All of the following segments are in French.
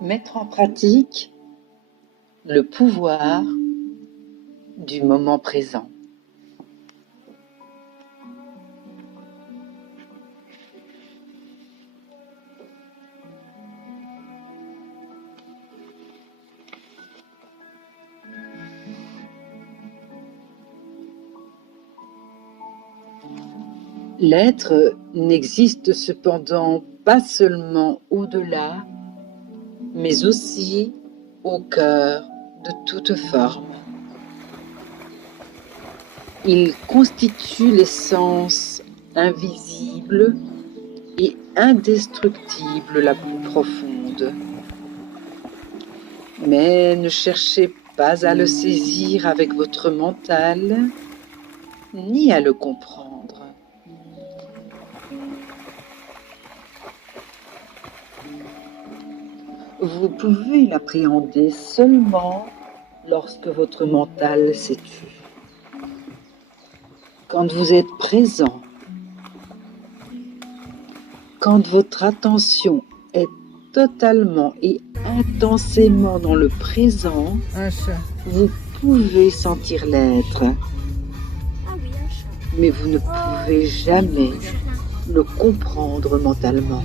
Mettre en pratique le pouvoir du moment présent. L'être n'existe cependant pas seulement au-delà, mais aussi au cœur de toute forme. Il constitue l'essence invisible et indestructible la plus profonde. Mais ne cherchez pas à le saisir avec votre mental, ni à le comprendre. Vous pouvez l'appréhender seulement lorsque votre mental s'est tu. Quand vous êtes présent, quand votre attention est totalement et intensément dans le présent, vous pouvez sentir l'être, mais vous ne pouvez jamais le comprendre mentalement.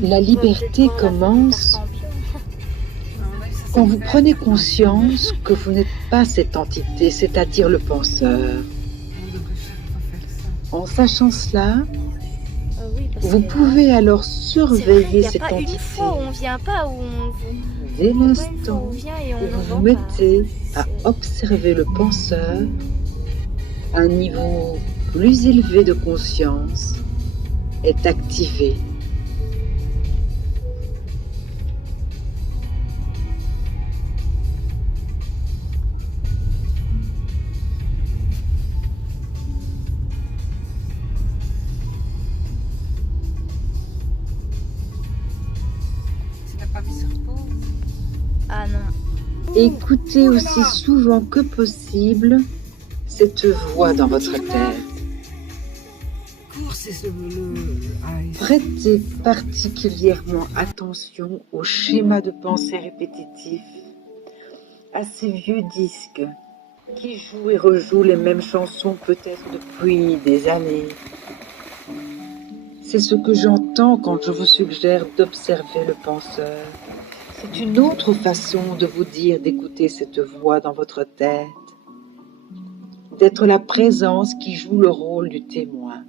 La liberté commence quand vous prenez conscience que vous n'êtes pas cette entité, c'est-à-dire le penseur. En sachant cela, vous pouvez alors surveiller cette entité dès l'instant où vous vous mettez à observer le penseur à un niveau plus élevé de conscience est activé. Ah non. Écoutez aussi souvent que possible cette voix dans votre tête. Prêtez particulièrement attention aux schémas de pensée répétitifs, à ces vieux disques qui jouent et rejouent les mêmes chansons peut-être depuis des années. C'est ce que j'entends quand je vous suggère d'observer le penseur. C'est une autre façon de vous dire d'écouter cette voix dans votre tête, d'être la présence qui joue le rôle du témoin.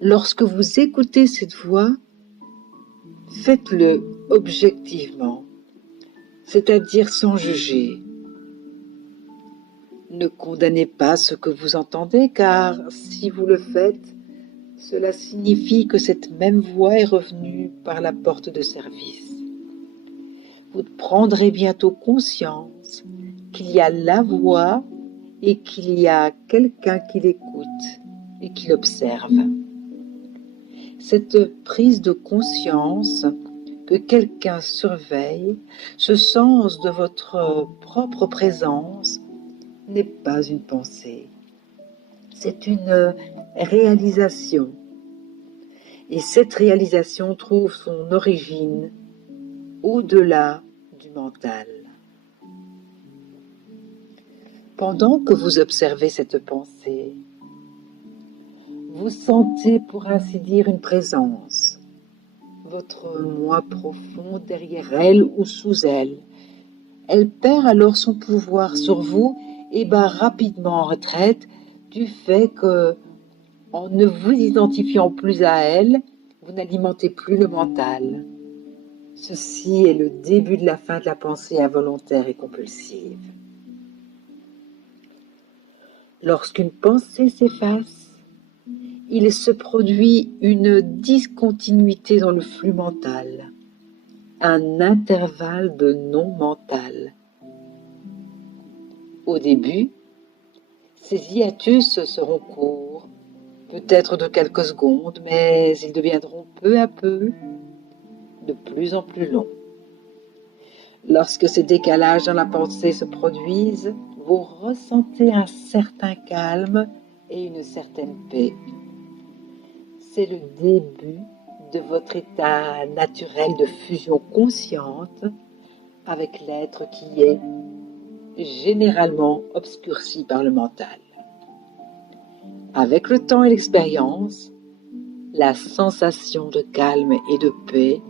Lorsque vous écoutez cette voix, faites-le objectivement, c'est-à-dire sans juger. Ne condamnez pas ce que vous entendez, car si vous le faites, cela signifie que cette même voix est revenue par la porte de service. Vous prendrez bientôt conscience qu'il y a la voix et qu'il y a quelqu'un qui l'écoute et qui l'observe. Cette prise de conscience que quelqu'un surveille, ce sens de votre propre présence n'est pas une pensée, c'est une réalisation. Et cette réalisation trouve son origine au-delà du mental. Pendant que vous observez cette pensée, vous sentez pour ainsi dire une présence, votre moi profond derrière elle ou sous elle. Elle perd alors son pouvoir sur vous et bat rapidement en retraite du fait que, en ne vous identifiant plus à elle, vous n'alimentez plus le mental. Ceci est le début de la fin de la pensée involontaire et compulsive. Lorsqu'une pensée s'efface, il se produit une discontinuité dans le flux mental, un intervalle de non-mental. Au début, ces hiatus seront courts, peut-être de quelques secondes, mais ils deviendront peu à peu de plus en plus longs. Lorsque ces décalages dans la pensée se produisent, vous ressentez un certain calme et une certaine paix. C'est le début de votre état naturel de fusion consciente avec l'être qui est généralement obscurci par le mental. Avec le temps et l'expérience, la sensation de calme et de paix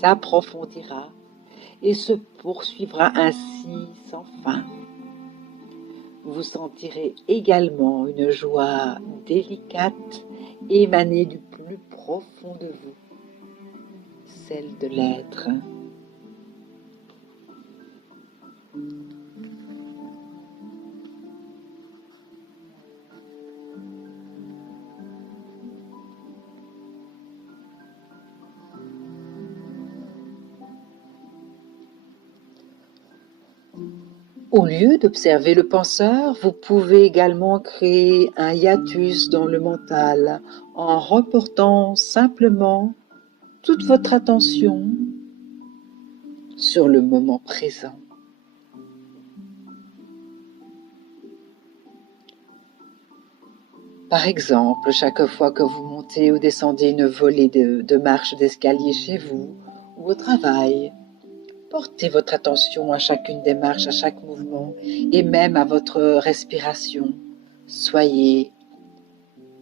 s'approfondira et se poursuivra ainsi sans fin. Vous sentirez également une joie délicate émaner du plus profond de vous, celle de l'être. Au lieu d'observer le penseur, vous pouvez également créer un hiatus dans le mental en reportant simplement toute votre attention sur le moment présent. Par exemple, chaque fois que vous montez ou descendez une volée de marches d'escalier chez vous ou au travail, portez votre attention à chacune des marches, à chaque mouvement et même à votre respiration. Soyez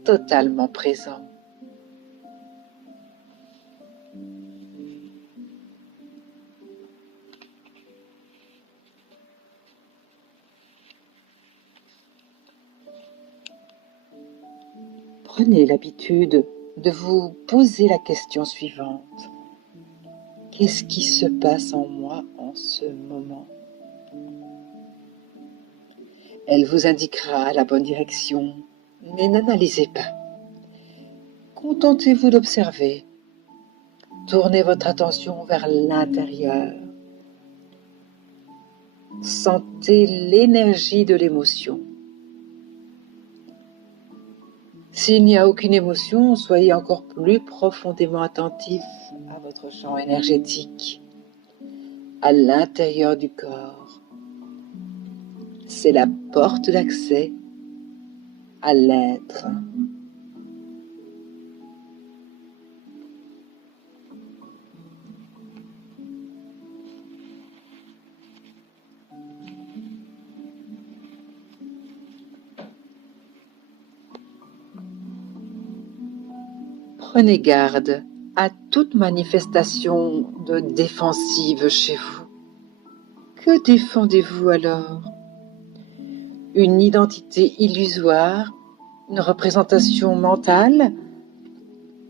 totalement présent. Prenez l'habitude de vous poser la question suivante. Qu'est-ce qui se passe en moi en ce moment? Elle vous indiquera la bonne direction, mais n'analysez pas. Contentez-vous d'observer. Tournez votre attention vers l'intérieur. Sentez l'énergie de l'émotion. S'il n'y a aucune émotion, soyez encore plus profondément attentif à votre champ énergétique, à l'intérieur du corps. C'est la porte d'accès à l'être. Prenez garde à toute manifestation de défensive chez vous. Que défendez-vous alors? Une identité illusoire, une représentation mentale,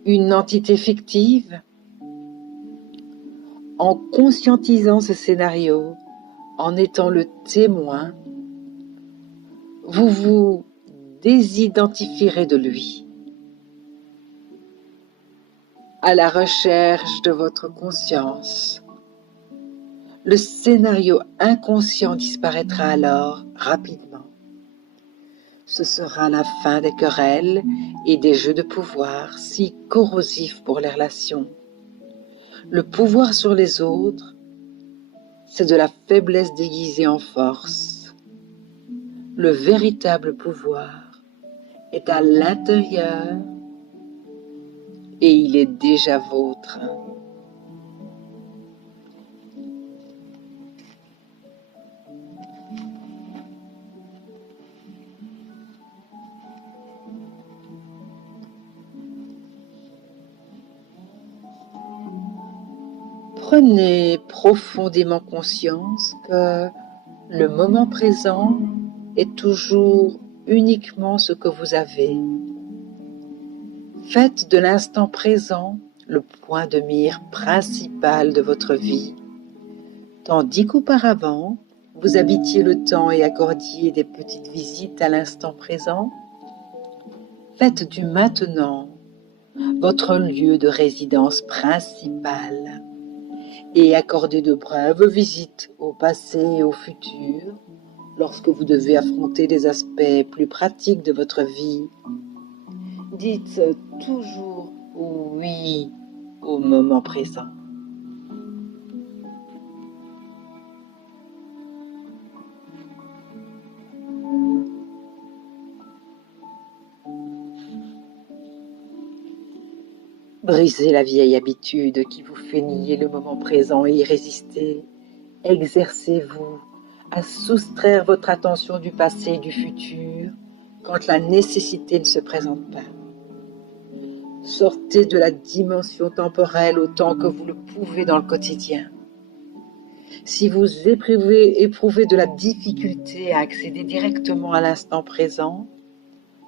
une entité fictive? En conscientisant ce scénario, en étant le témoin, vous vous désidentifierez de lui. À la recherche de votre conscience, le scénario inconscient disparaîtra alors rapidement. Ce sera la fin des querelles et des jeux de pouvoir si corrosifs pour les relations. Le pouvoir sur les autres, c'est de la faiblesse déguisée en force. Le véritable pouvoir est à l'intérieur et il est déjà vôtre. Prenez profondément conscience que le moment présent est toujours uniquement ce que vous avez. Faites de l'instant présent le point de mire principal de votre vie, tandis qu'auparavant, vous habitiez le temps et accordiez des petites visites à l'instant présent. Faites du maintenant votre lieu de résidence principal et accordez de brèves visites au passé et au futur lorsque vous devez affronter des aspects plus pratiques de votre vie. Dites toujours oui au moment présent. Brisez la vieille habitude qui vous fait nier le moment présent et y résister. Exercez-vous à soustraire votre attention du passé et du futur quand la nécessité ne se présente pas. Sortez de la dimension temporelle autant que vous le pouvez dans le quotidien. Si vous éprouvez de la difficulté à accéder directement à l'instant présent,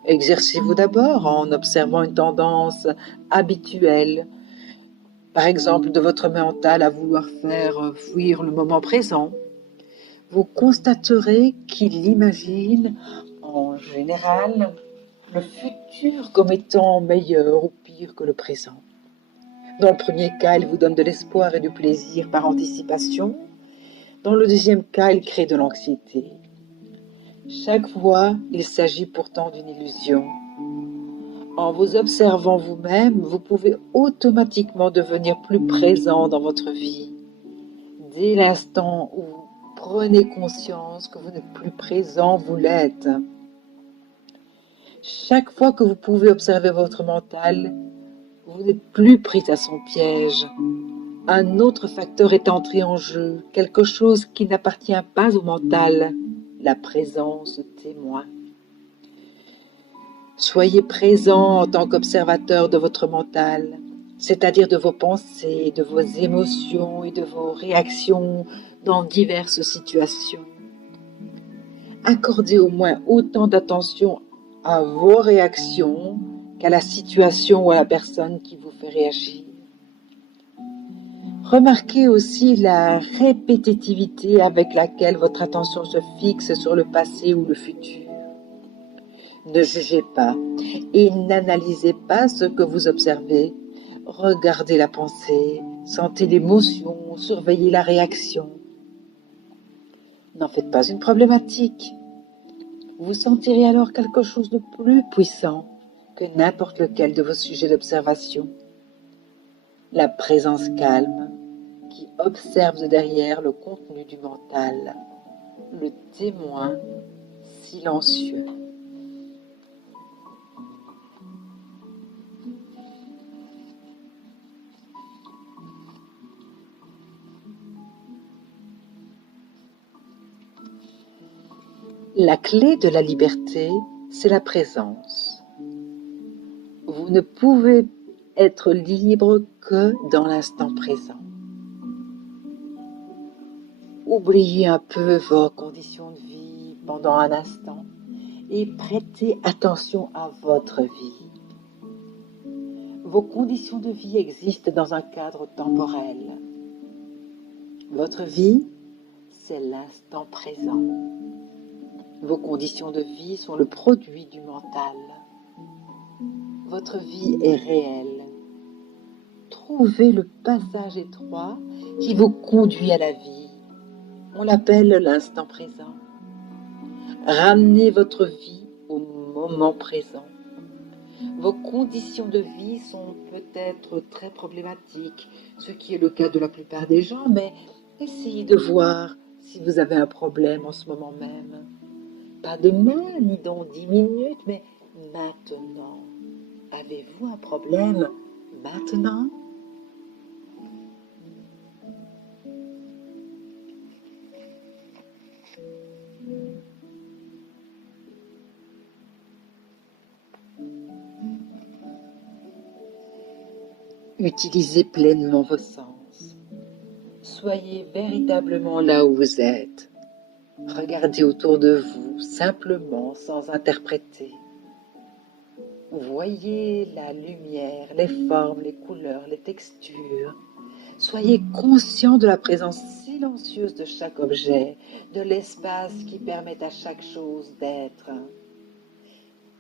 exercez-vous d'abord en observant une tendance habituelle, par exemple de votre mental à vouloir faire fuir le moment présent. Vous constaterez qu'il imagine, en général, le futur comme étant meilleur ou pire que le présent. Dans le premier cas, il vous donne de l'espoir et du plaisir par anticipation. Dans le deuxième cas, il crée de l'anxiété. Chaque fois, il s'agit pourtant d'une illusion. En vous observant vous-même, vous pouvez automatiquement devenir plus présent dans votre vie. Dès l'instant où vous prenez conscience que vous n'êtes plus présent, vous l'êtes. Chaque fois que vous pouvez observer votre mental, vous n'êtes plus pris à son piège. Un autre facteur est entré en jeu, quelque chose qui n'appartient pas au mental, la présence témoin. Soyez présent en tant qu'observateur de votre mental, c'est-à-dire de vos pensées, de vos émotions et de vos réactions dans diverses situations. Accordez au moins autant d'attention à vos réactions qu'à la situation ou à la personne qui vous fait réagir. Remarquez aussi la répétitivité avec laquelle votre attention se fixe sur le passé ou le futur. Ne jugez pas et n'analysez pas ce que vous observez. Regardez la pensée, sentez l'émotion, surveillez la réaction. N'en faites pas une problématique. Vous sentirez alors quelque chose de plus puissant que n'importe lequel de vos sujets d'observation. La présence calme qui observe de derrière le contenu du mental, le témoin silencieux. La clé de la liberté, c'est la présence. Vous ne pouvez être libre que dans l'instant présent. Oubliez un peu vos conditions de vie pendant un instant et prêtez attention à votre vie. Vos conditions de vie existent dans un cadre temporel. Votre vie, c'est l'instant présent. Vos conditions de vie sont le produit du mental. Votre vie est réelle. Trouvez le passage étroit qui vous conduit à la vie. On l'appelle l'instant présent. Ramenez votre vie au moment présent. Vos conditions de vie sont peut-être très problématiques, ce qui est le cas de la plupart des gens, mais essayez de voir si vous avez un problème en ce moment même. Pas demain, ni dans 10 minutes, mais maintenant. Avez-vous un problème maintenant ? Utilisez pleinement vos sens. Soyez véritablement là où vous êtes. Regardez autour de vous, simplement, sans interpréter. Voyez la lumière, les formes, les couleurs, les textures. Soyez conscient de la présence silencieuse de chaque objet, de l'espace qui permet à chaque chose d'être.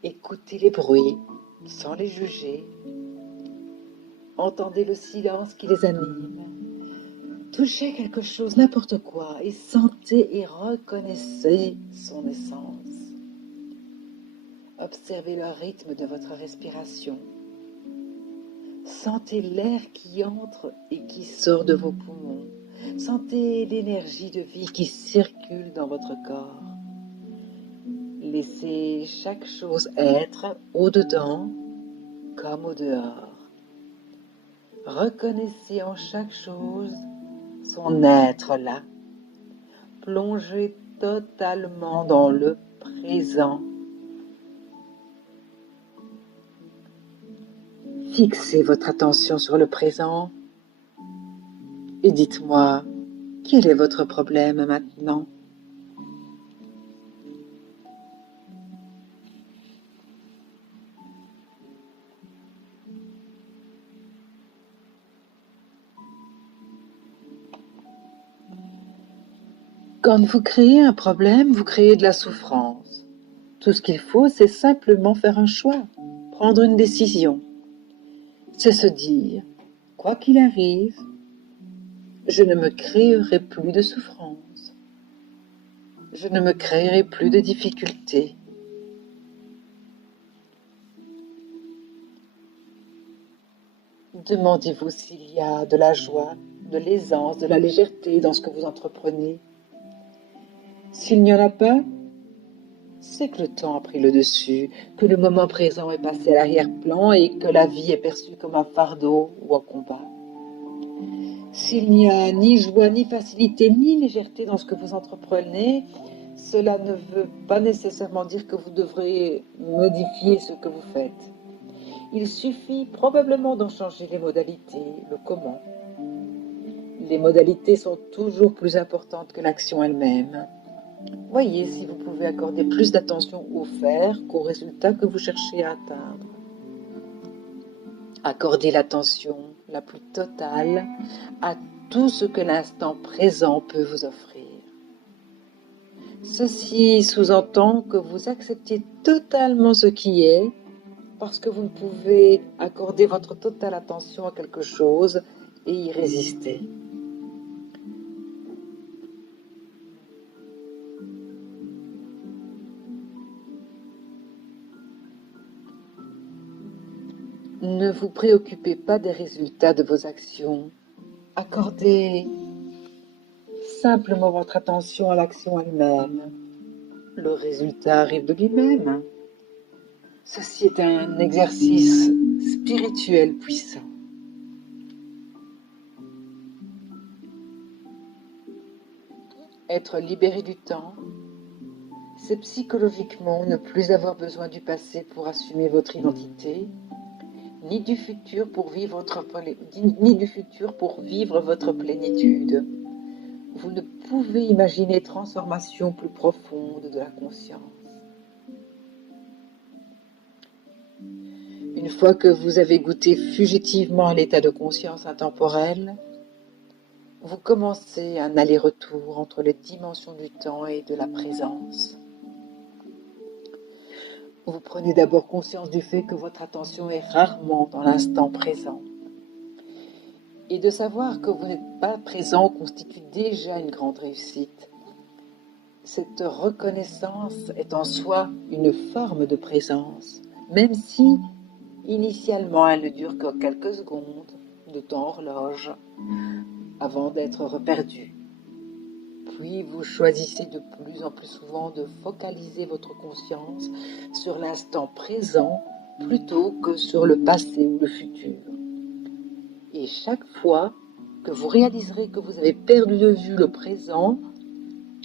Écoutez les bruits, sans les juger. Entendez le silence qui les anime. Touchez quelque chose, n'importe quoi, et sentez et reconnaissez son essence. Observez le rythme de votre respiration. Sentez l'air qui entre et qui sort de vos poumons. Sentez l'énergie de vie qui circule dans votre corps. Laissez chaque chose être au-dedans comme au dehors. Reconnaissez en chaque chose son être là. Plongez totalement dans le présent. Fixez votre attention sur le présent et dites-moi, quel est votre problème maintenant? Quand vous créez un problème, vous créez de la souffrance. Tout ce qu'il faut, c'est simplement faire un choix, prendre une décision. C'est se dire, quoi qu'il arrive, je ne me créerai plus de souffrance. Je ne me créerai plus de difficultés. Demandez-vous s'il y a de la joie, de l'aisance, de la légèreté dans ce que vous entreprenez. S'il n'y en a pas, c'est que le temps a pris le dessus, que le moment présent est passé à l'arrière-plan et que la vie est perçue comme un fardeau ou un combat. S'il n'y a ni joie, ni facilité, ni légèreté dans ce que vous entreprenez, cela ne veut pas nécessairement dire que vous devrez modifier ce que vous faites. Il suffit probablement d'en changer les modalités, le comment. Les modalités sont toujours plus importantes que l'action elle-même. Voyez si vous pouvez accorder plus d'attention au faire qu'au résultat que vous cherchez à atteindre. Accordez l'attention la plus totale à tout ce que l'instant présent peut vous offrir. Ceci sous-entend que vous acceptiez totalement ce qui est, parce que vous ne pouvez accorder votre totale attention à quelque chose et y résister. Ne vous préoccupez pas des résultats de vos actions. Accordez simplement votre attention à l'action elle-même. Le résultat arrive de lui-même. Ceci est un exercice spirituel puissant. Être libéré du temps, c'est psychologiquement ne plus avoir besoin du passé pour assumer votre identité, ni du futur pour vivre votre plénitude. Vous ne pouvez imaginer transformation plus profonde de la conscience. Une fois que vous avez goûté fugitivement à l'état de conscience intemporel, vous commencez un aller-retour entre les dimensions du temps et de la présence. Vous prenez d'abord conscience du fait que votre attention est rarement dans l'instant présent. Et de savoir que vous n'êtes pas présent constitue déjà une grande réussite. Cette reconnaissance est en soi une forme de présence, même si initialement elle ne dure que quelques secondes de temps horloge avant d'être reperdue. Puis vous choisissez de plus en plus souvent de focaliser votre conscience sur l'instant présent plutôt que sur le passé ou le futur. Et chaque fois que vous réaliserez que vous avez perdu de vue le présent,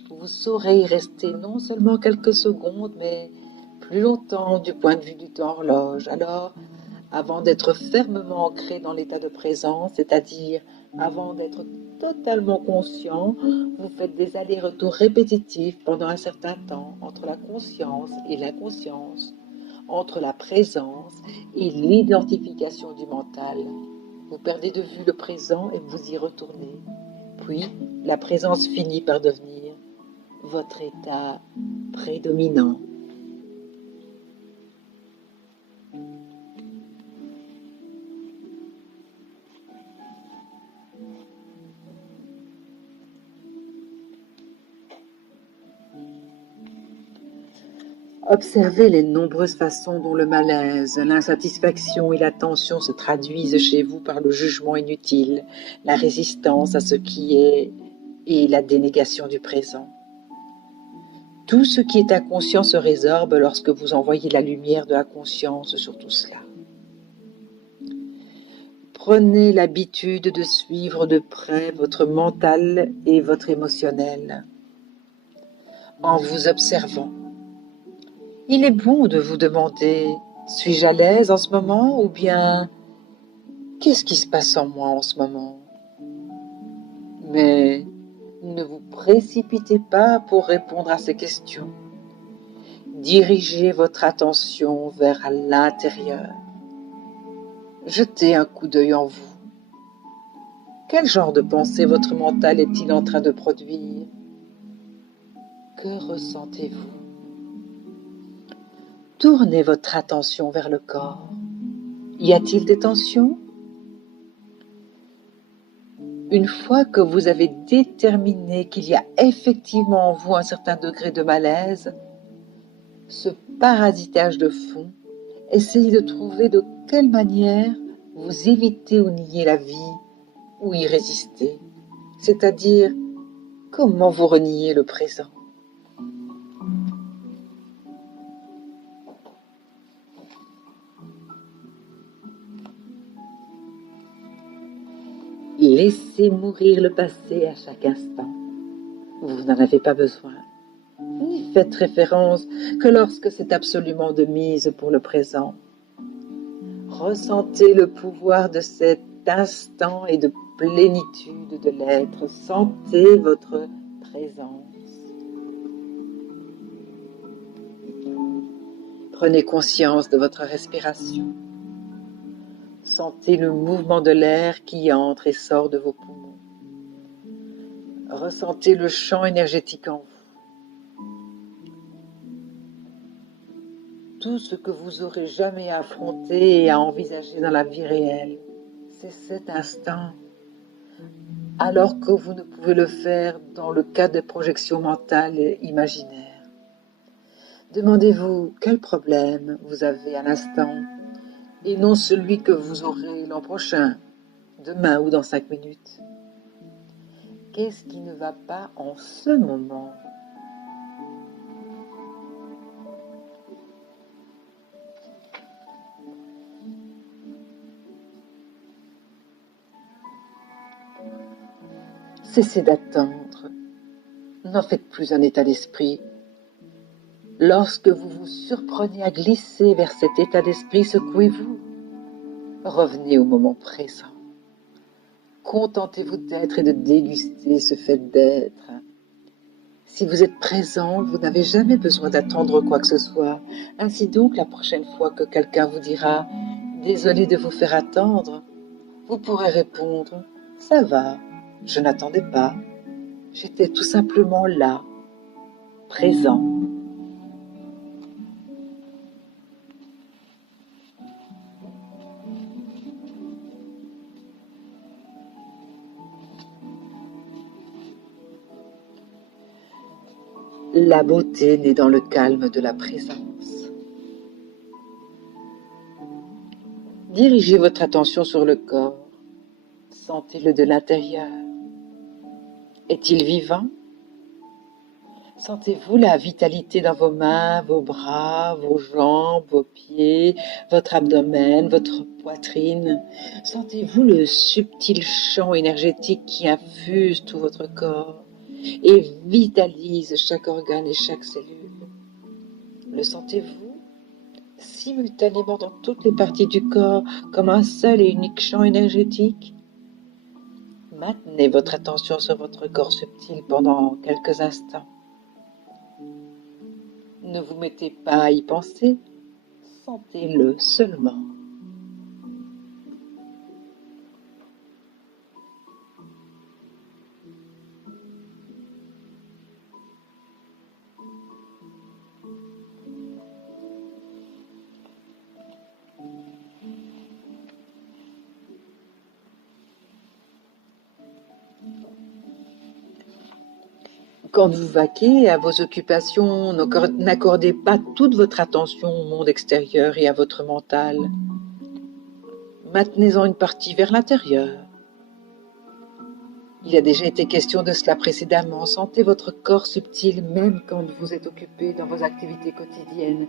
vous saurez y rester non seulement quelques secondes, mais plus longtemps du point de vue du temps horloge. Alors, avant d'être fermement ancré dans l'état de présence, c'est-à-dire avant d'être totalement conscient, vous faites des allers-retours répétitifs pendant un certain temps entre la conscience et l'inconscience, entre la présence et l'identification du mental. Vous perdez de vue le présent et vous y retournez. Puis, la présence finit par devenir votre état prédominant. Observez les nombreuses façons dont le malaise, l'insatisfaction et la tension se traduisent chez vous par le jugement inutile, la résistance à ce qui est et la dénégation du présent. Tout ce qui est inconscient se résorbe lorsque vous envoyez la lumière de la conscience sur tout cela. Prenez l'habitude de suivre de près votre mental et votre émotionnel en vous observant. Il est bon de vous demander, suis-je à l'aise en ce moment ou bien qu'est-ce qui se passe en moi en ce moment? Mais ne vous précipitez pas pour répondre à ces questions. Dirigez votre attention vers l'intérieur. Jetez un coup d'œil en vous. Quel genre de pensée votre mental est-il en train de produire? Que ressentez-vous? Tournez votre attention vers le corps. Y a-t-il des tensions? Une fois que vous avez déterminé qu'il y a effectivement en vous un certain degré de malaise, ce parasitage de fond, essayez de trouver de quelle manière vous évitez ou niez la vie ou y résister, c'est-à-dire comment vous reniez le présent. Laissez mourir le passé à chaque instant. Vous n'en avez pas besoin. N'y faites référence que lorsque c'est absolument de mise pour le présent. Ressentez le pouvoir de cet instant et de plénitude de l'être. Sentez votre présence. Prenez conscience de votre respiration. Sentez le mouvement de l'air qui entre et sort de vos poumons. Ressentez le champ énergétique en vous. Tout ce que vous aurez jamais affronté et à envisager dans la vie réelle, c'est cet instant, alors que vous ne pouvez le faire dans le cadre de projections mentales et imaginaires. Demandez-vous quel problème vous avez à l'instant, et non celui que vous aurez l'an prochain, demain ou dans 5 minutes. Qu'est-ce qui ne va pas en ce moment? Cessez d'attendre. N'en faites plus un état d'esprit. Lorsque vous vous surprenez à glisser vers cet état d'esprit, secouez-vous. Revenez au moment présent. Contentez-vous d'être et de déguster ce fait d'être. Si vous êtes présent, vous n'avez jamais besoin d'attendre quoi que ce soit. Ainsi donc, la prochaine fois que quelqu'un vous dira « Désolé de vous faire attendre », vous pourrez répondre « Ça va, je n'attendais pas. J'étais tout simplement là, présent. » La beauté naît dans le calme de la présence. Dirigez votre attention sur le corps. Sentez-le de l'intérieur. Est-il vivant? Sentez-vous la vitalité dans vos mains, vos bras, vos jambes, vos pieds, votre abdomen, votre poitrine? Sentez-vous le subtil champ énergétique qui infuse tout votre corps et vitalise chaque organe et chaque cellule? Le sentez-vous simultanément dans toutes les parties du corps comme un seul et unique champ énergétique? Maintenez votre attention sur votre corps subtil pendant quelques instants. Ne vous mettez pas à y penser, sentez-le seulement. Quand vous vaquez à vos occupations, n'accordez pas toute votre attention au monde extérieur et à votre mental. Maintenez-en une partie vers l'intérieur. Il a déjà été question de cela précédemment. Sentez votre corps subtil même quand vous êtes occupé dans vos activités quotidiennes,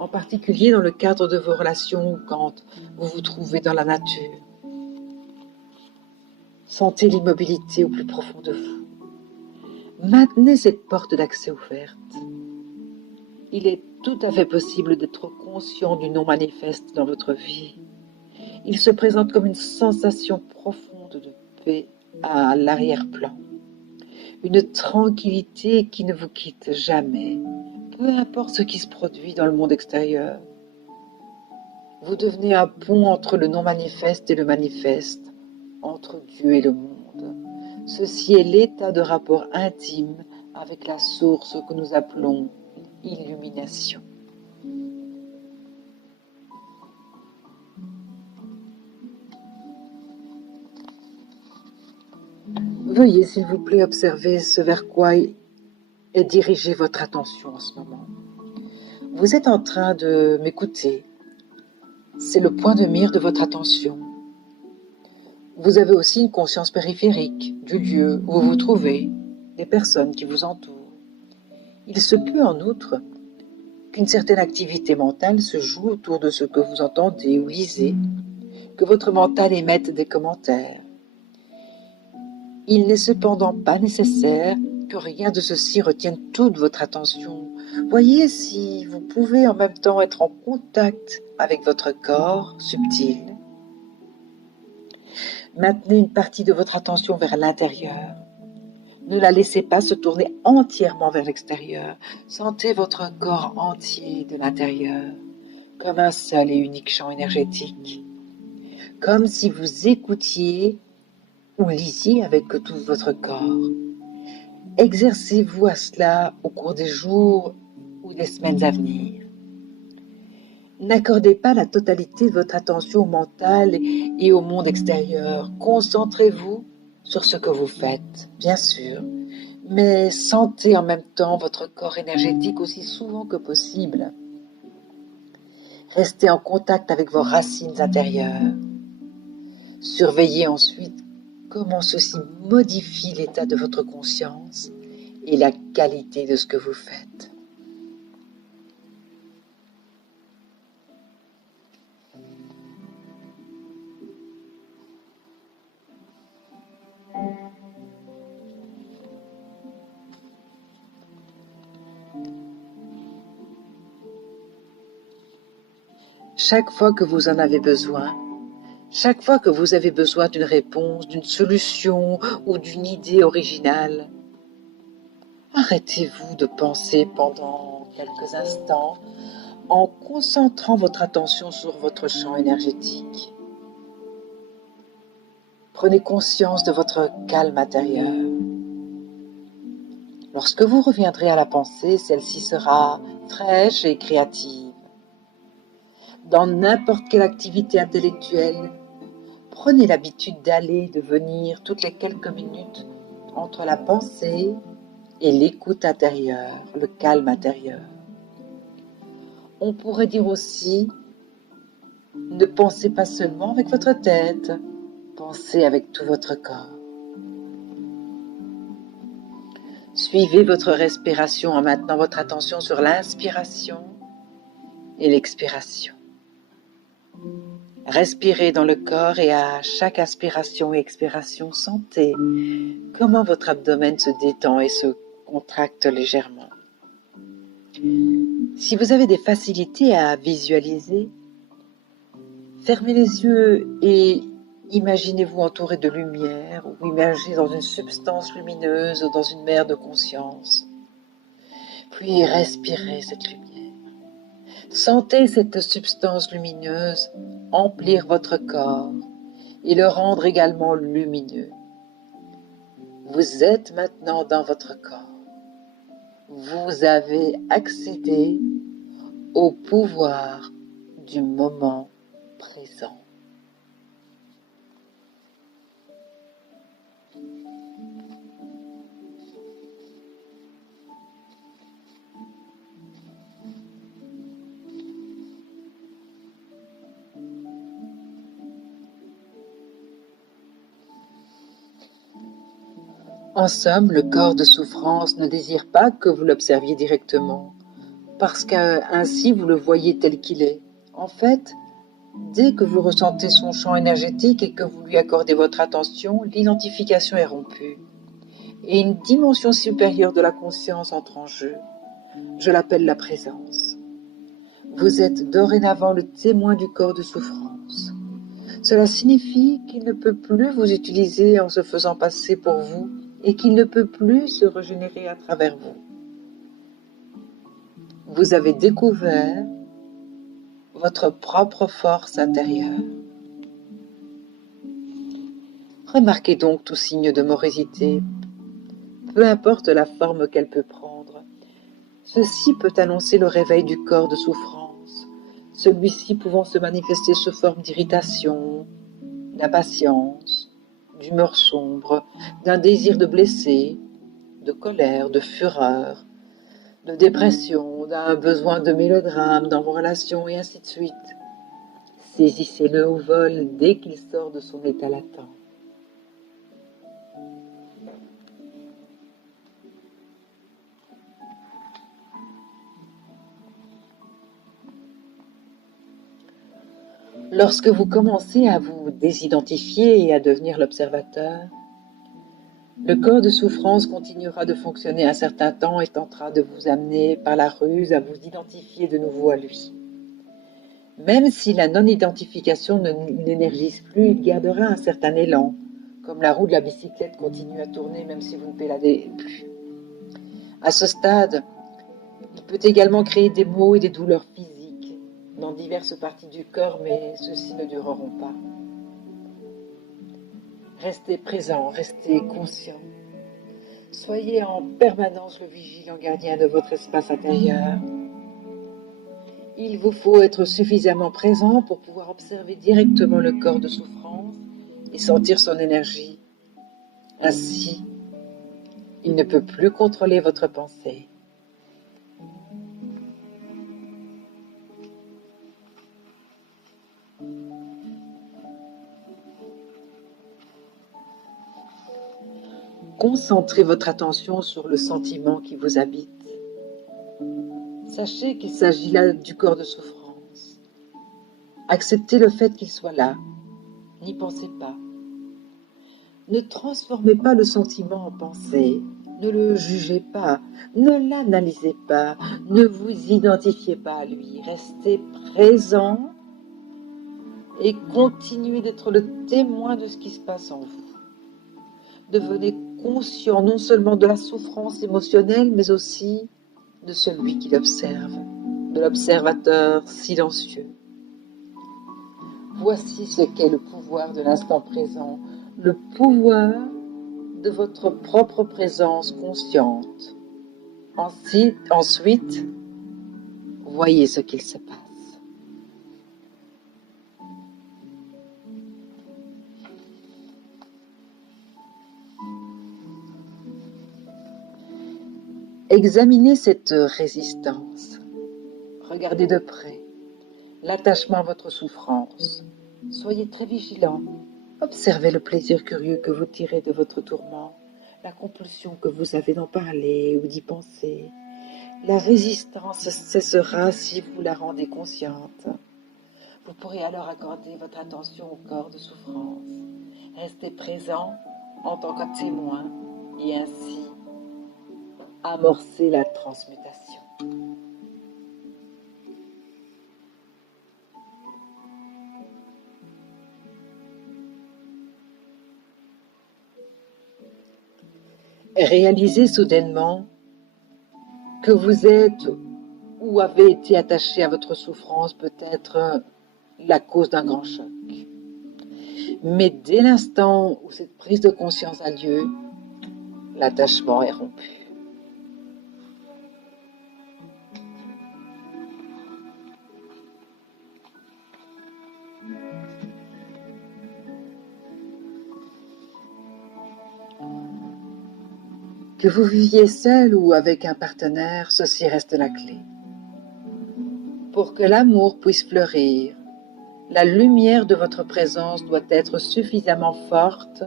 en particulier dans le cadre de vos relations ou quand vous vous trouvez dans la nature. Sentez l'immobilité au plus profond de vous. Maintenez cette porte d'accès ouverte. Il est tout à fait possible d'être conscient du non manifeste dans votre vie. Il se présente comme une sensation profonde de paix à l'arrière-plan. Une tranquillité qui ne vous quitte jamais, peu importe ce qui se produit dans le monde extérieur. Vous devenez un pont entre le non-manifeste et le manifeste, entre Dieu et le monde. Ceci est l'état de rapport intime avec la source que nous appelons illumination. Veuillez, s'il vous plaît, observer ce vers quoi est dirigée votre attention en ce moment. Vous êtes en train de m'écouter. C'est le point de mire de votre attention. Vous avez aussi une conscience périphérique du lieu où vous vous trouvez, des personnes qui vous entourent. Il se peut en outre qu'une certaine activité mentale se joue autour de ce que vous entendez ou lisez, que votre mental émette des commentaires. Il n'est cependant pas nécessaire que rien de ceci retienne toute votre attention. Voyez si vous pouvez en même temps être en contact avec votre corps subtil. Maintenez une partie de votre attention vers l'intérieur. Ne la laissez pas se tourner entièrement vers l'extérieur. Sentez votre corps entier de l'intérieur, comme un seul et unique champ énergétique. Comme si vous écoutiez ou lisiez avec tout votre corps. Exercez-vous à cela au cours des jours ou des semaines à venir. N'accordez pas la totalité de votre attention au mental et au monde extérieur. Concentrez-vous sur ce que vous faites, bien sûr, mais sentez en même temps votre corps énergétique aussi souvent que possible. Restez en contact avec vos racines intérieures. Surveillez ensuite comment ceci modifie l'état de votre conscience et la qualité de ce que vous faites. Chaque fois que vous en avez besoin, chaque fois que vous avez besoin d'une réponse, d'une solution ou d'une idée originale, arrêtez-vous de penser pendant quelques instants en concentrant votre attention sur votre champ énergétique. Prenez conscience de votre calme intérieur. Lorsque vous reviendrez à la pensée, celle-ci sera fraîche et créative. Dans n'importe quelle activité intellectuelle, prenez l'habitude d'aller et de venir toutes les quelques minutes entre la pensée et l'écoute intérieure, le calme intérieur. On pourrait dire aussi, ne pensez pas seulement avec votre tête, pensez avec tout votre corps. Suivez votre respiration en maintenant votre attention sur l'inspiration et l'expiration. Respirez dans le corps et à chaque inspiration et expiration, sentez comment votre abdomen se détend et se contracte légèrement. Si vous avez des facilités à visualiser, fermez les yeux et imaginez-vous entouré de lumière ou immergé dans une substance lumineuse ou dans une mer de conscience. Puis respirez cette lumière. Sentez cette substance lumineuse emplir votre corps et le rendre également lumineux. Vous êtes maintenant dans votre corps. Vous avez accédé au pouvoir du moment présent. En somme, le corps de souffrance ne désire pas que vous l'observiez directement, parce qu'ainsi vous le voyez tel qu'il est. En fait, Dès que vous ressentez son champ énergétique et que vous lui accordez votre attention, l'identification est rompue et une dimension supérieure de la conscience entre en jeu. Je l'appelle la présence. Vous êtes dorénavant le témoin du corps de souffrance. Cela signifie qu'il ne peut plus vous utiliser en se faisant passer pour vous et qu'il ne peut plus se régénérer à travers vous. Vous avez découvert votre propre force intérieure. Remarquez donc tout signe de morosité, peu importe la forme qu'elle peut prendre. Ceci peut annoncer le réveil du corps de souffrance, celui-ci pouvant se manifester sous forme d'irritation, d'impatience, d'humeur sombre, d'un désir de blesser, de colère, de fureur, de dépression, d'un besoin de mélodrame dans vos relations et ainsi de suite. Saisissez-le au vol dès qu'il sort de son état latent. Lorsque vous commencez à vous désidentifier et à devenir l'observateur, le corps de souffrance continuera de fonctionner un certain temps et tentera de vous amener par la ruse à vous identifier de nouveau à lui. Même si la non-identification ne l'énergise plus, il gardera un certain élan, comme la roue de la bicyclette continue à tourner même si vous ne pédalerez plus. À ce stade, il peut également créer des maux et des douleurs physiques dans diverses parties du corps, mais ceux-ci ne dureront pas. Restez présent, restez conscient. Soyez en permanence le vigilant gardien de votre espace intérieur. Il vous faut être suffisamment présent pour pouvoir observer directement le corps de souffrance et sentir son énergie. Ainsi, il ne peut plus contrôler votre pensée. Concentrez votre attention sur le sentiment qui vous habite. Sachez qu'il s'agit là du corps de souffrance. Acceptez le fait qu'il soit là. N'y pensez pas. Ne transformez pas le sentiment en pensée. Ne le jugez pas. Ne l'analysez pas. Ne vous identifiez pas à lui. Restez présent et continuez d'être le témoin de ce qui se passe en vous. Devenez conscient non seulement de la souffrance émotionnelle, mais aussi de celui qui l'observe, de l'observateur silencieux. Voici ce qu'est le pouvoir de l'instant présent, le pouvoir de votre propre présence consciente. Ensuite, voyez ce qu'il se passe. Examinez cette résistance. Regardez de près l'attachement à votre souffrance. Soyez très vigilant. Observez le plaisir curieux que vous tirez de votre tourment, la compulsion que vous avez d'en parler ou d'y penser. La résistance cessera si vous la rendez consciente. Vous pourrez alors accorder votre attention au corps de souffrance. Restez présent en tant que témoin et ainsi amorcer la transmutation. Réalisez soudainement que vous êtes ou avez été attaché à votre souffrance, peut-être la cause d'un grand choc. Mais dès l'instant où cette prise de conscience a lieu, l'attachement est rompu. Que vous viviez seul ou avec un partenaire, ceci reste la clé. Pour que l'amour puisse fleurir, la lumière de votre présence doit être suffisamment forte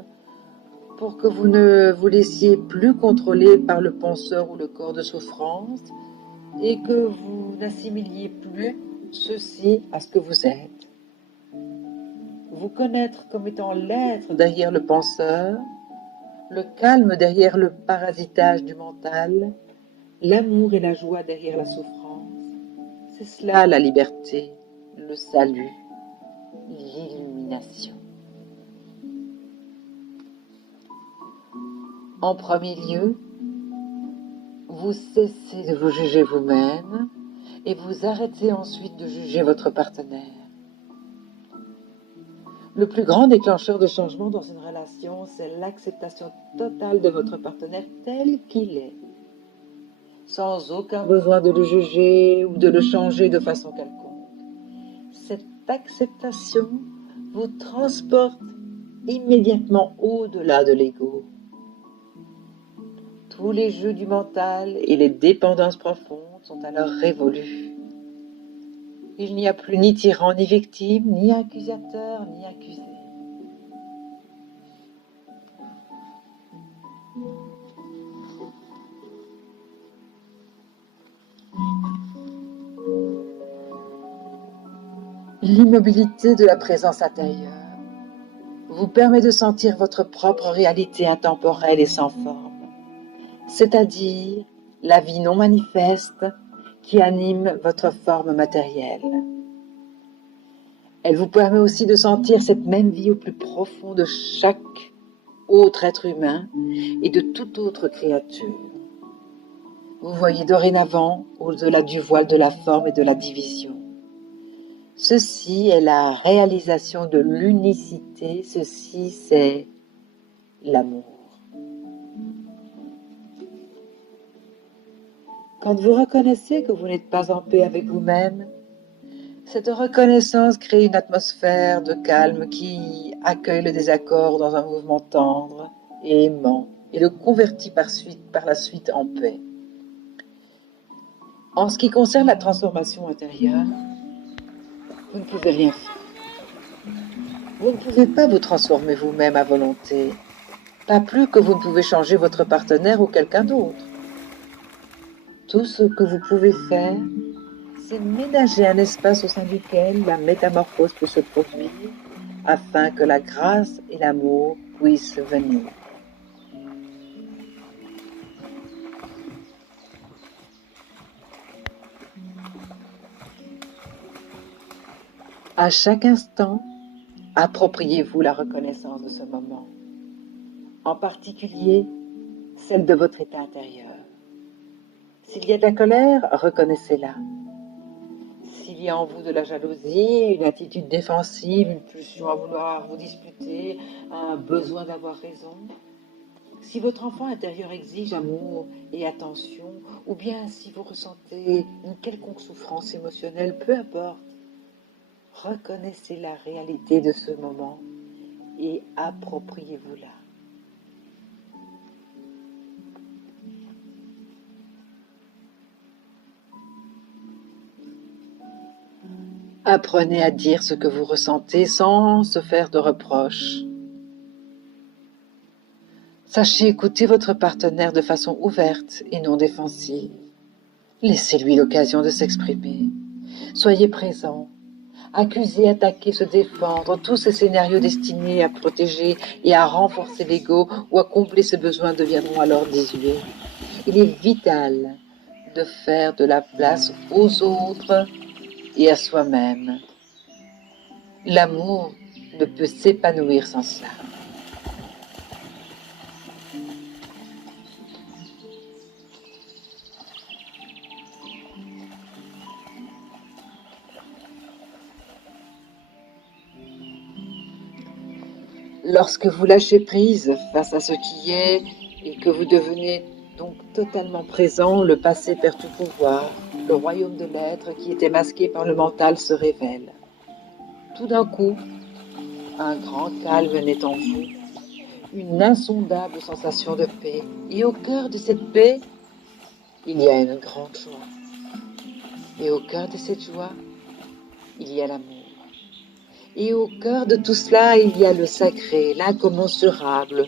pour que vous ne vous laissiez plus contrôler par le penseur ou le corps de souffrance et que vous n'assimiliez plus ceci à ce que vous êtes. Vous connaître comme étant l'être derrière le penseur, le calme derrière le parasitage du mental, l'amour et la joie derrière la souffrance. C'est cela la liberté, le salut, l'illumination. En premier lieu, vous cessez de vous juger vous-même et vous arrêtez ensuite de juger votre partenaire. Le plus grand déclencheur de changement dans une relation, c'est l'acceptation totale de votre partenaire tel qu'il est, sans aucun besoin de le juger ou de le changer de façon quelconque. Cette acceptation vous transporte immédiatement au-delà de l'ego. Tous les jeux du mental et les dépendances profondes sont alors révolus. Il n'y a plus ni tyran ni victime, ni accusateur ni accusé. L'immobilité de la présence intérieure vous permet de sentir votre propre réalité intemporelle et sans forme, c'est-à-dire la vie non manifeste qui anime votre forme matérielle. Elle vous permet aussi de sentir cette même vie au plus profond de chaque autre être humain et de toute autre créature. Vous voyez dorénavant au-delà du voile de la forme et de la division. Ceci est la réalisation de l'unicité, ceci c'est l'amour. Quand vous reconnaissez que vous n'êtes pas en paix avec vous-même, cette reconnaissance crée une atmosphère de calme qui accueille le désaccord dans un mouvement tendre et aimant et le convertit par la suite en paix. En ce qui concerne la transformation intérieure, vous ne pouvez rien faire. Vous ne pouvez pas vous transformer vous-même à volonté, pas plus que vous ne pouvez changer votre partenaire ou quelqu'un d'autre. Tout ce que vous pouvez faire, c'est ménager un espace au sein duquel la métamorphose peut se produire afin que la grâce et l'amour puissent venir. À chaque instant, appropriez-vous la reconnaissance de ce moment, en particulier celle de votre état intérieur. S'il y a de la colère, reconnaissez-la. S'il y a en vous de la jalousie, une attitude défensive, une pulsion à vouloir vous disputer, un besoin d'avoir raison, si votre enfant intérieur exige amour et attention, ou bien si vous ressentez une quelconque souffrance émotionnelle, peu importe, reconnaissez la réalité de ce moment et appropriez-vous-la. Apprenez à dire ce que vous ressentez sans se faire de reproches. Sachez écouter votre partenaire de façon ouverte et non défensive. Laissez-lui l'occasion de s'exprimer. Soyez présent. Accuser, attaquer, se défendre, tous ces scénarios destinés à protéger et à renforcer l'ego ou à combler ses besoins deviendront alors désuets. Il est vital de faire de la place aux autres et à soi-même. L'amour ne peut s'épanouir sans cela. Lorsque vous lâchez prise face à ce qui est et que vous devenez donc totalement présent, le passé perd tout pouvoir. Le royaume de l'être qui était masqué par le mental se révèle. Tout d'un coup, un grand calme naît en vous, une insondable sensation de paix. Et au cœur de cette paix, il y a une grande joie. Et au cœur de cette joie, il y a l'amour. Et au cœur de tout cela, il y a le sacré, l'incommensurable,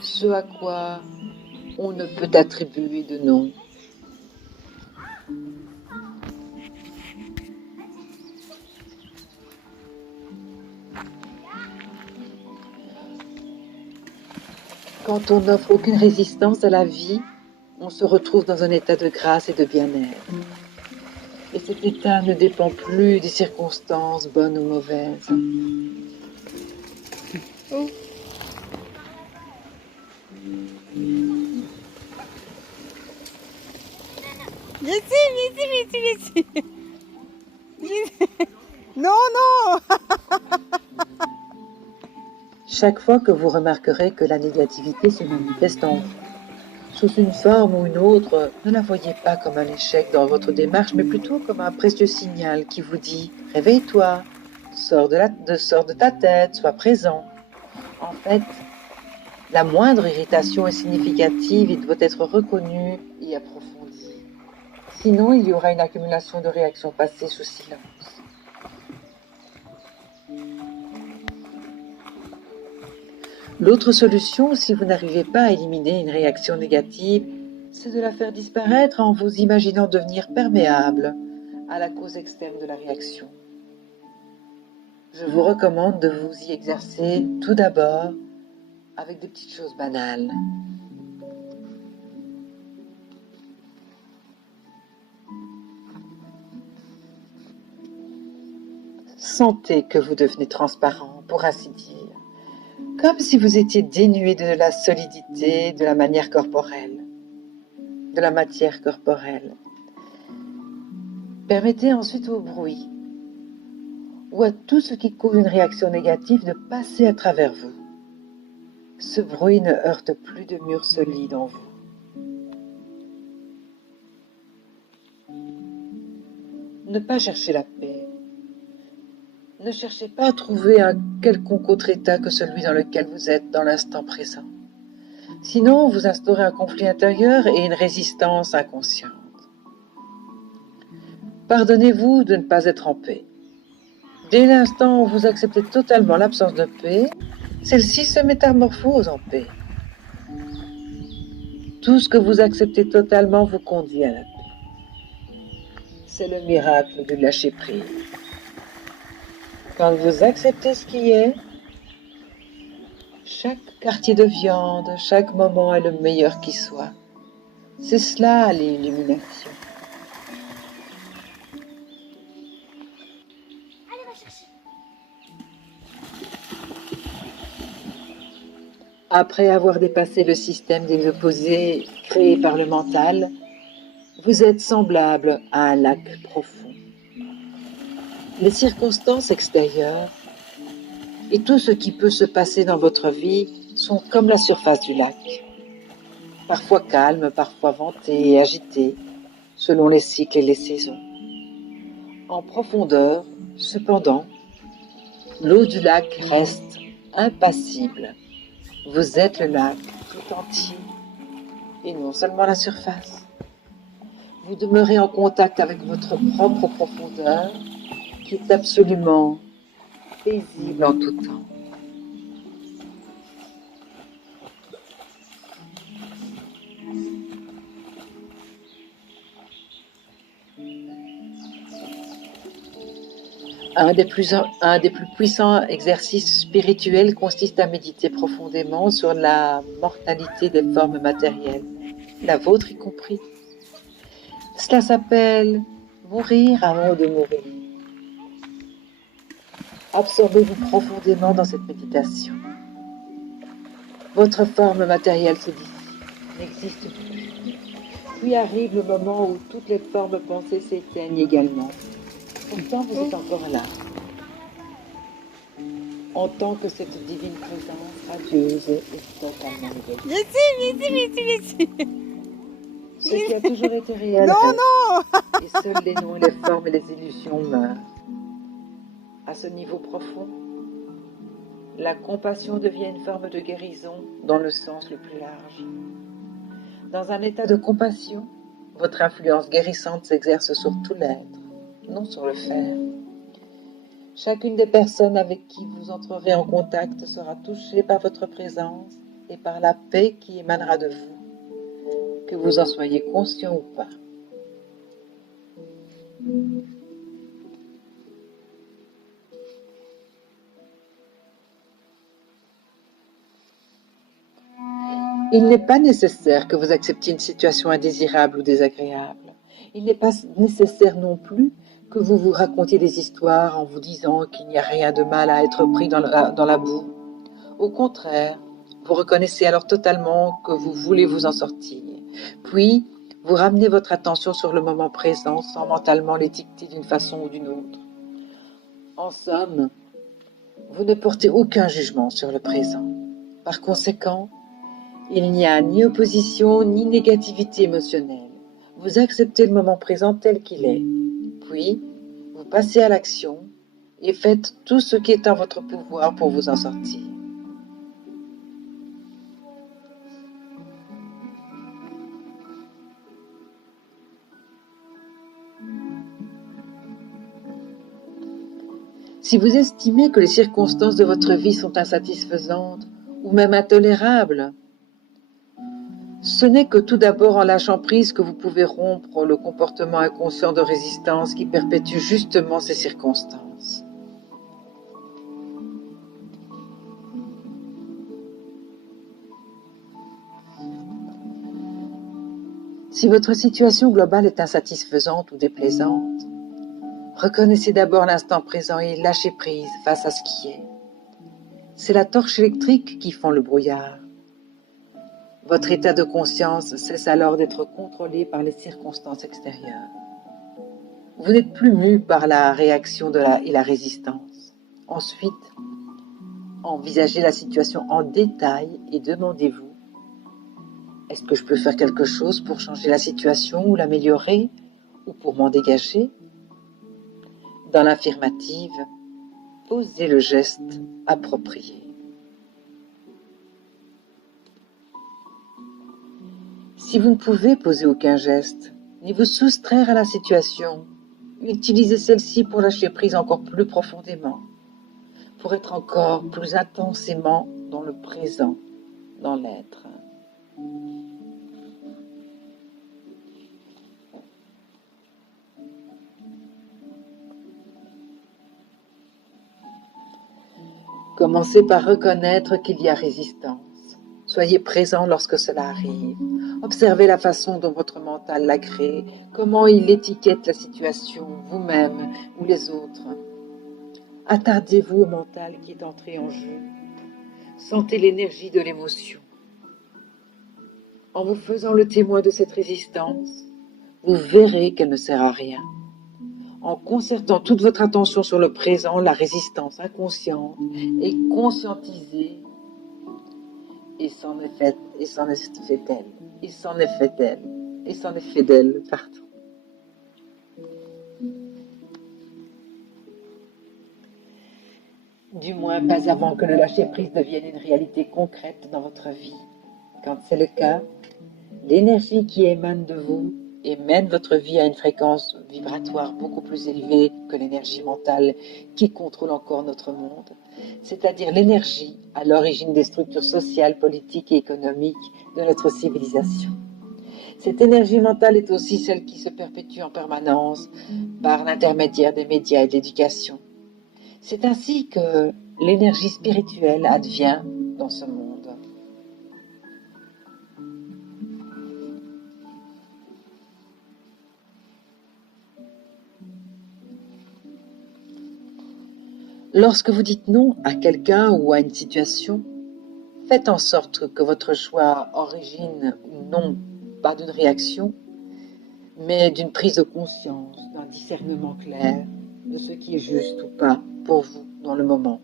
ce à quoi on ne peut attribuer de nom. Quand on n'offre aucune résistance à la vie, on se retrouve dans un état de grâce et de bien-être. Et cet état ne dépend plus des circonstances, bonnes ou mauvaises. Oh. Viens ici. Non, non. Chaque fois que vous remarquerez que la négativité se manifeste en vous, sous une forme ou une autre, ne la voyez pas comme un échec dans votre démarche, mais plutôt comme un précieux signal qui vous dit « Réveille-toi, sors de ta tête, sois présent ». En fait, la moindre irritation est significative et doit être reconnue et approfondie. Sinon, il y aura une accumulation de réactions passées sous silence. L'autre solution, si vous n'arrivez pas à éliminer une réaction négative, c'est de la faire disparaître en vous imaginant devenir perméable à la cause externe de la réaction. Je vous recommande de vous y exercer tout d'abord avec des petites choses banales. Sentez que vous devenez transparent, pour ainsi dire, comme si vous étiez dénué de la solidité de la matière corporelle. Permettez ensuite au bruit ou à tout ce qui cause une réaction négative de passer à travers vous. Ce bruit ne heurte plus de murs solides en vous. Ne pas chercher la paix. Ne cherchez pas à trouver un quelconque autre état que celui dans lequel vous êtes dans l'instant présent. Sinon, vous instaurez un conflit intérieur et une résistance inconsciente. Pardonnez-vous de ne pas être en paix. Dès l'instant où vous acceptez totalement l'absence de paix, celle-ci se métamorphose en paix. Tout ce que vous acceptez totalement vous conduit à la paix. C'est le miracle du lâcher-prise. Quand vous acceptez ce qui est, chaque quartier de viande, chaque moment est le meilleur qui soit. C'est cela l'illumination. Après avoir dépassé le système des opposés créé par le mental, vous êtes semblable à un lac profond. Les circonstances extérieures et tout ce qui peut se passer dans votre vie sont comme la surface du lac, parfois calme, parfois ventée et agitée, selon les cycles et les saisons. En profondeur, cependant, l'eau du lac reste impassible. Vous êtes le lac tout entier et non seulement la surface. Vous demeurez en contact avec votre propre profondeur qui est absolument paisible en tout temps. Un des plus puissants exercices spirituels consiste à méditer profondément sur la mortalité des formes matérielles, la vôtre y compris. Cela s'appelle mourir avant de mourir. Absorbez-vous profondément dans cette méditation. Votre forme matérielle se dissipe, n'existe plus. Puis arrive le moment où toutes les formes pensées s'éteignent également. Pourtant, vous êtes encore là, en tant que cette divine présence radieuse et totalement égoïste. Viens ici. Ce qui a toujours été réel reste, et seuls les noms, les formes et les illusions meurent. À ce niveau profond, la compassion devient une forme de guérison dans le sens le plus large. Dans un état de compassion, votre influence guérissante s'exerce sur tout l'être, non sur le faire. Chacune des personnes avec qui vous entrerez en contact sera touchée par votre présence et par la paix qui émanera de vous, que vous en soyez conscient ou pas. Il n'est pas nécessaire que vous acceptiez une situation indésirable ou désagréable. Il n'est pas nécessaire non plus que vous vous racontiez des histoires en vous disant qu'il n'y a rien de mal à être pris dans la boue. Au contraire, vous reconnaissez alors totalement que vous voulez vous en sortir. Puis, vous ramenez votre attention sur le moment présent sans mentalement l'étiqueter d'une façon ou d'une autre. En somme, vous ne portez aucun jugement sur le présent. Par conséquent, il n'y a ni opposition ni négativité émotionnelle. Vous acceptez le moment présent tel qu'il est. Puis, vous passez à l'action et faites tout ce qui est en votre pouvoir pour vous en sortir. Si vous estimez que les circonstances de votre vie sont insatisfaisantes ou même intolérables, ce n'est que tout d'abord en lâchant prise que vous pouvez rompre le comportement inconscient de résistance qui perpétue justement ces circonstances. Si votre situation globale est insatisfaisante ou déplaisante, reconnaissez d'abord l'instant présent et lâchez prise face à ce qui est. C'est la torche électrique qui fend le brouillard. Votre état de conscience cesse alors d'être contrôlé par les circonstances extérieures. Vous n'êtes plus mu par la réaction et la résistance. Ensuite, envisagez la situation en détail et demandez-vous: est-ce que je peux faire quelque chose pour changer la situation ou l'améliorer ou pour m'en dégager? Dans l'affirmative, posez le geste approprié. Si vous ne pouvez poser aucun geste, ni vous soustraire à la situation, utilisez celle-ci pour lâcher prise encore plus profondément, pour être encore plus intensément dans le présent, dans l'être. Commencez par reconnaître qu'il y a résistance. Soyez présent lorsque cela arrive. Observez la façon dont votre mental la crée, comment il étiquette la situation, vous-même ou les autres. Attardez-vous au mental qui est entré en jeu. Sentez l'énergie de l'émotion. En vous faisant le témoin de cette résistance, vous verrez qu'elle ne sert à rien. En concertant toute votre attention sur le présent, la résistance inconsciente est conscientisée et s'en est fait d'elle. Du moins pas avant que le lâcher-prise devienne une réalité concrète dans votre vie. Quand c'est le cas, l'énergie qui émane de vous et mène votre vie à une fréquence vibratoire beaucoup plus élevée que l'énergie mentale qui contrôle encore notre monde, c'est-à-dire l'énergie à l'origine des structures sociales, politiques et économiques de notre civilisation. Cette énergie mentale est aussi celle qui se perpétue en permanence par l'intermédiaire des médias et de l'éducation. C'est ainsi que l'énergie spirituelle advient dans ce monde. Lorsque vous dites non à quelqu'un ou à une situation, faites en sorte que votre choix origine non pas d'une réaction, mais d'une prise de conscience, d'un discernement clair de ce qui est juste ou pas pour vous dans le moment.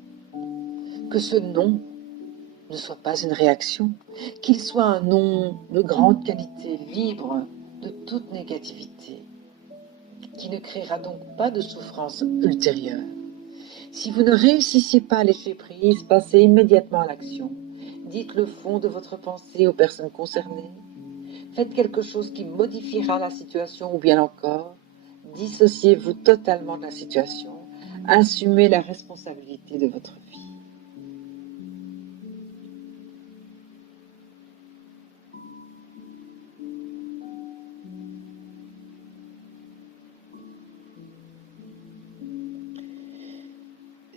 Que ce non ne soit pas une réaction, qu'il soit un non de grande qualité, libre de toute négativité, qui ne créera donc pas de souffrance ultérieure. Si vous ne réussissiez pas à lâcher prise, passez immédiatement à l'action. Dites le fond de votre pensée aux personnes concernées. Faites quelque chose qui modifiera la situation ou bien encore, dissociez-vous totalement de la situation. Assumez la responsabilité de votre vie.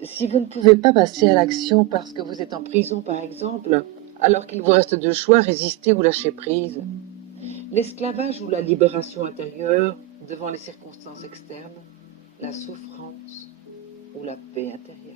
Si vous ne pouvez pas passer à l'action parce que vous êtes en prison, par exemple, Alors qu'il vous reste deux choix, résister ou lâcher prise. L'esclavage ou la libération intérieure devant les circonstances externes, la souffrance ou la paix intérieure.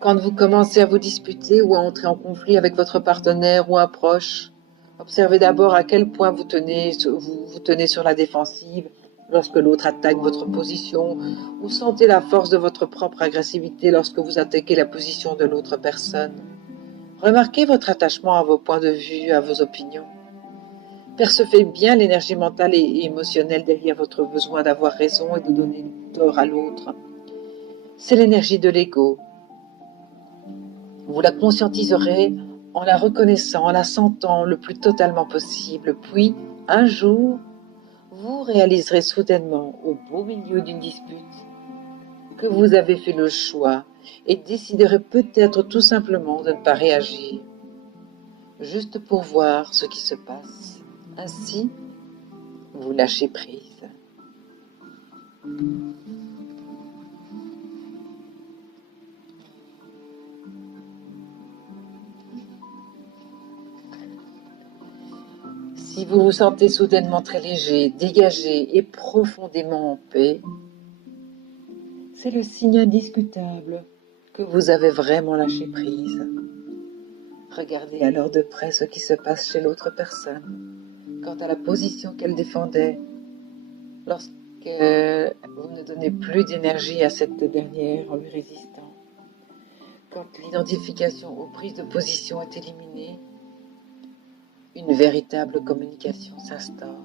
Quand vous commencez à vous disputer ou à entrer en conflit avec votre partenaire ou un proche, observez d'abord à quel point vous tenez sur la défensive lorsque l'autre attaque votre position, ou sentez la force de votre propre agressivité lorsque vous attaquez la position de l'autre personne. Remarquez votre attachement à vos points de vue, à vos opinions. Percevez bien l'énergie mentale et émotionnelle derrière votre besoin d'avoir raison et de donner tort à l'autre. C'est l'énergie de l'ego. Vous la conscientiserez en la reconnaissant, en la sentant le plus totalement possible. Puis, un jour, vous réaliserez soudainement, au beau milieu d'une dispute, que vous avez fait le choix et déciderez peut-être tout simplement de ne pas réagir, juste pour voir ce qui se passe. Ainsi, vous lâchez prise. Si vous vous sentez soudainement très léger, dégagé et profondément en paix, c'est le signe indiscutable que vous avez vraiment lâché prise. Regardez alors de près ce qui se passe chez l'autre personne, quant à la position qu'elle défendait, lorsque vous ne donnez plus d'énergie à cette dernière en lui résistant, quand l'identification aux prises de position est éliminée, une véritable communication s'instaure.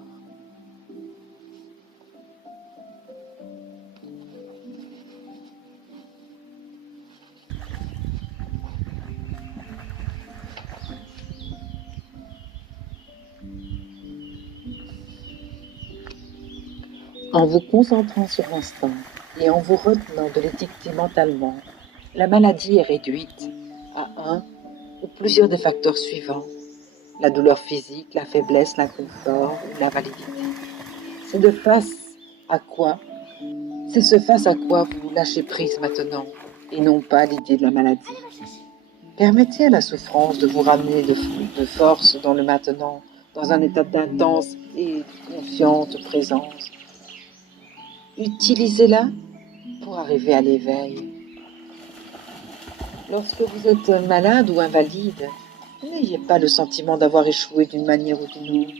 En vous concentrant sur l'instant et en vous retenant de l'étiqueter mentalement, la maladie est réduite à un ou plusieurs des facteurs suivants: la douleur physique, la faiblesse, l'inconfort ou l'invalidité. C'est ce face à quoi vous lâchez prise maintenant, et non pas l'idée de la maladie. Permettez à la souffrance de vous ramener de force dans le maintenant, dans un état d'intense et consciente présence. Utilisez-la pour arriver à l'éveil. Lorsque vous êtes malade ou invalide, n'ayez pas le sentiment d'avoir échoué d'une manière ou d'une autre.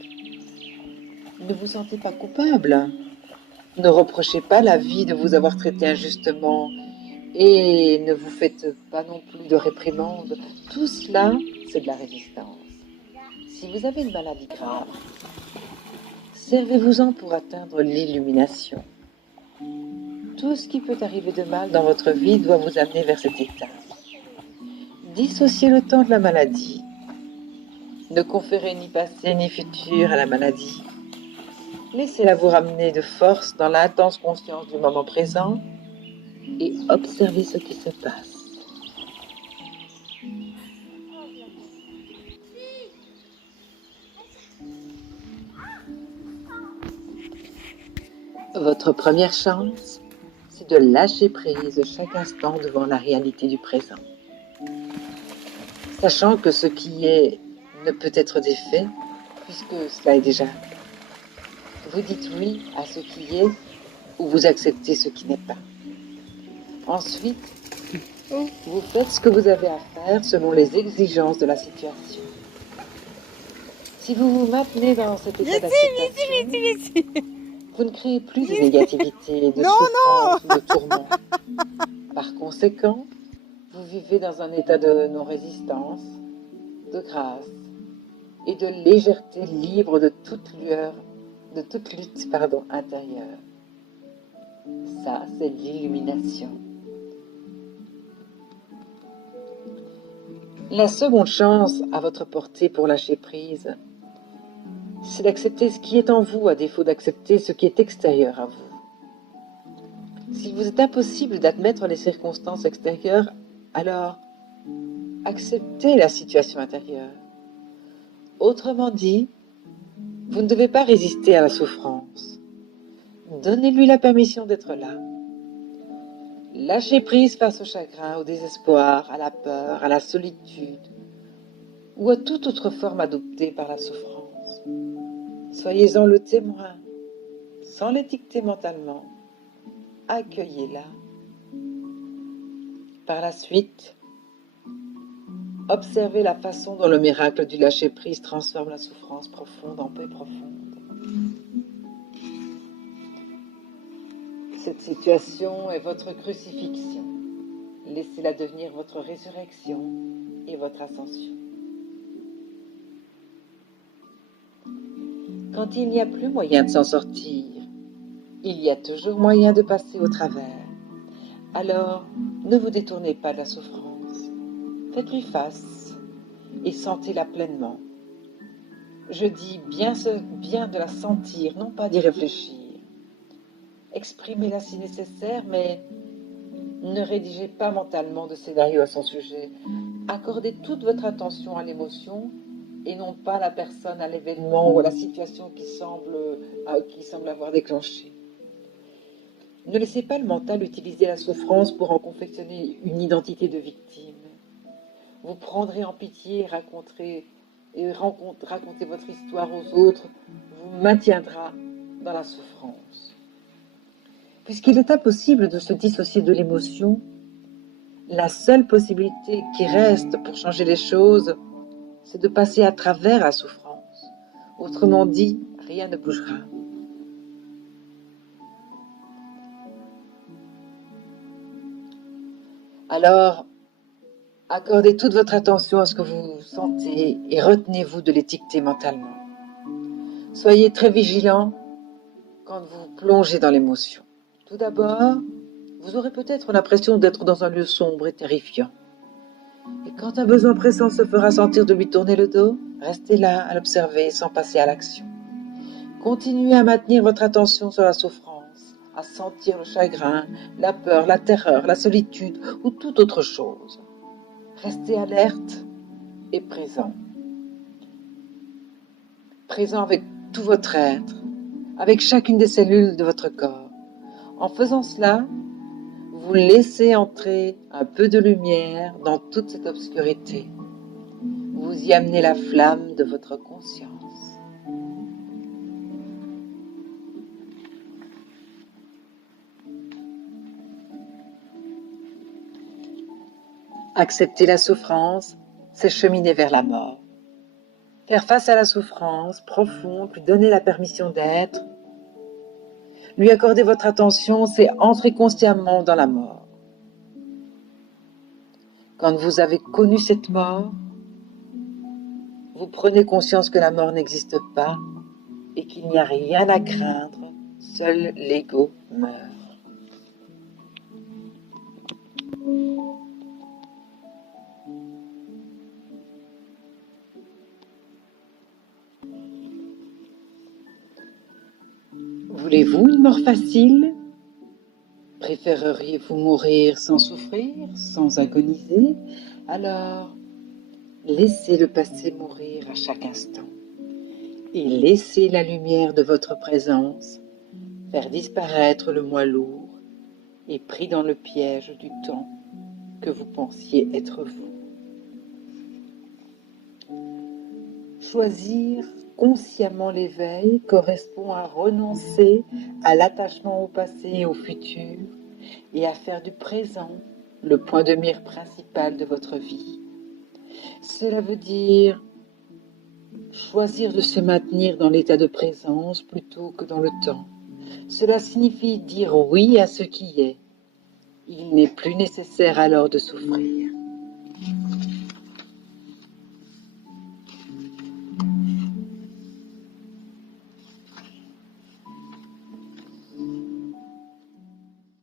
Ne vous sentez pas coupable. Ne reprochez pas la vie de vous avoir traité injustement et ne vous faites pas non plus de réprimande. Tout cela, c'est de la résistance. Si vous avez une maladie grave, servez-vous-en pour atteindre l'illumination. Tout ce qui peut arriver de mal dans votre vie doit vous amener vers cet état. Dissociez le temps de la maladie. Ne conférez ni passé ni futur à la maladie. Laissez-la vous ramener de force dans l'intense conscience du moment présent et observez ce qui se passe. Votre première chance, c'est de lâcher prise chaque instant devant la réalité du présent. Sachant que ce qui est ne peut être défait, puisque cela est déjà. Vous dites oui à ce qui est ou vous acceptez ce qui n'est pas. Ensuite, vous faites ce que vous avez à faire selon les exigences de la situation. Si vous vous maintenez dans cet état d'acceptation, vous ne créez plus de négativité, de souffrance, de tourment. Par conséquent, vous vivez dans un état de non-résistance, de grâce et de légèreté libre de toute lutte intérieure. Ça, c'est l'illumination. La seconde chance à votre portée pour lâcher prise, c'est d'accepter ce qui est en vous à défaut d'accepter ce qui est extérieur à vous. S'il vous est impossible d'admettre les circonstances extérieures, alors acceptez la situation intérieure. Autrement dit, vous ne devez pas résister à la souffrance. Donnez-lui la permission d'être là. Lâchez prise face au chagrin, au désespoir, à la peur, à la solitude ou à toute autre forme adoptée par la souffrance. Soyez-en le témoin, sans l'étiqueter mentalement. Accueillez-la. Par la suite, observez la façon dont le miracle du lâcher-prise transforme la souffrance profonde en paix profonde. Cette situation est votre crucifixion. Laissez-la devenir votre résurrection et votre ascension. Quand il n'y a plus moyen de s'en sortir, il y a toujours moyen de passer au travers. Alors, ne vous détournez pas de la souffrance. Faites-lui face et sentez-la pleinement. Je dis bien de la sentir, non pas d'y réfléchir. Exprimez-la si nécessaire, mais ne rédigez pas mentalement de scénario à son sujet. Accordez toute votre attention à l'émotion et non pas à la personne, à l'événement ou à la situation qui semble avoir déclenché. Ne laissez pas le mental utiliser la souffrance pour en confectionner une identité de victime. Vous prendrez en pitié et raconter votre histoire aux autres vous maintiendra dans la souffrance. Puisqu'il est impossible de se dissocier de l'émotion, la seule possibilité qui reste pour changer les choses, c'est de passer à travers la souffrance. Autrement dit, rien ne bougera. Alors, accordez toute votre attention à ce que vous sentez et retenez-vous de l'étiqueter mentalement. Soyez très vigilant quand vous plongez dans l'émotion. Tout d'abord, vous aurez peut-être l'impression d'être dans un lieu sombre et terrifiant. Et quand un besoin pressant se fera sentir de lui tourner le dos, restez là à l'observer sans passer à l'action. Continuez à maintenir votre attention sur la souffrance, à sentir le chagrin, la peur, la terreur, la solitude ou toute autre chose. Restez alerte et présent. Présent avec tout votre être, avec chacune des cellules de votre corps. En faisant cela, vous laissez entrer un peu de lumière dans toute cette obscurité. Vous y amenez la flamme de votre conscience. Accepter la souffrance, c'est cheminer vers la mort. Faire face à la souffrance profonde, lui donner la permission d'être, lui accorder votre attention, c'est entrer consciemment dans la mort. Quand vous avez connu cette mort, vous prenez conscience que la mort n'existe pas et qu'il n'y a rien à craindre, seul l'ego meurt. Voulez-vous une mort facile? Préféreriez-vous mourir sans souffrir, sans agoniser? Alors, laissez le passé mourir à chaque instant et laissez la lumière de votre présence faire disparaître le moi lourd et pris dans le piège du temps que vous pensiez être vous. Choisir consciemment l'éveil correspond à renoncer à l'attachement au passé et au futur et à faire du présent le point de mire principal de votre vie. Cela veut dire choisir de se maintenir dans l'état de présence plutôt que dans le temps. Cela signifie dire oui à ce qui est. Il n'est plus nécessaire alors de souffrir.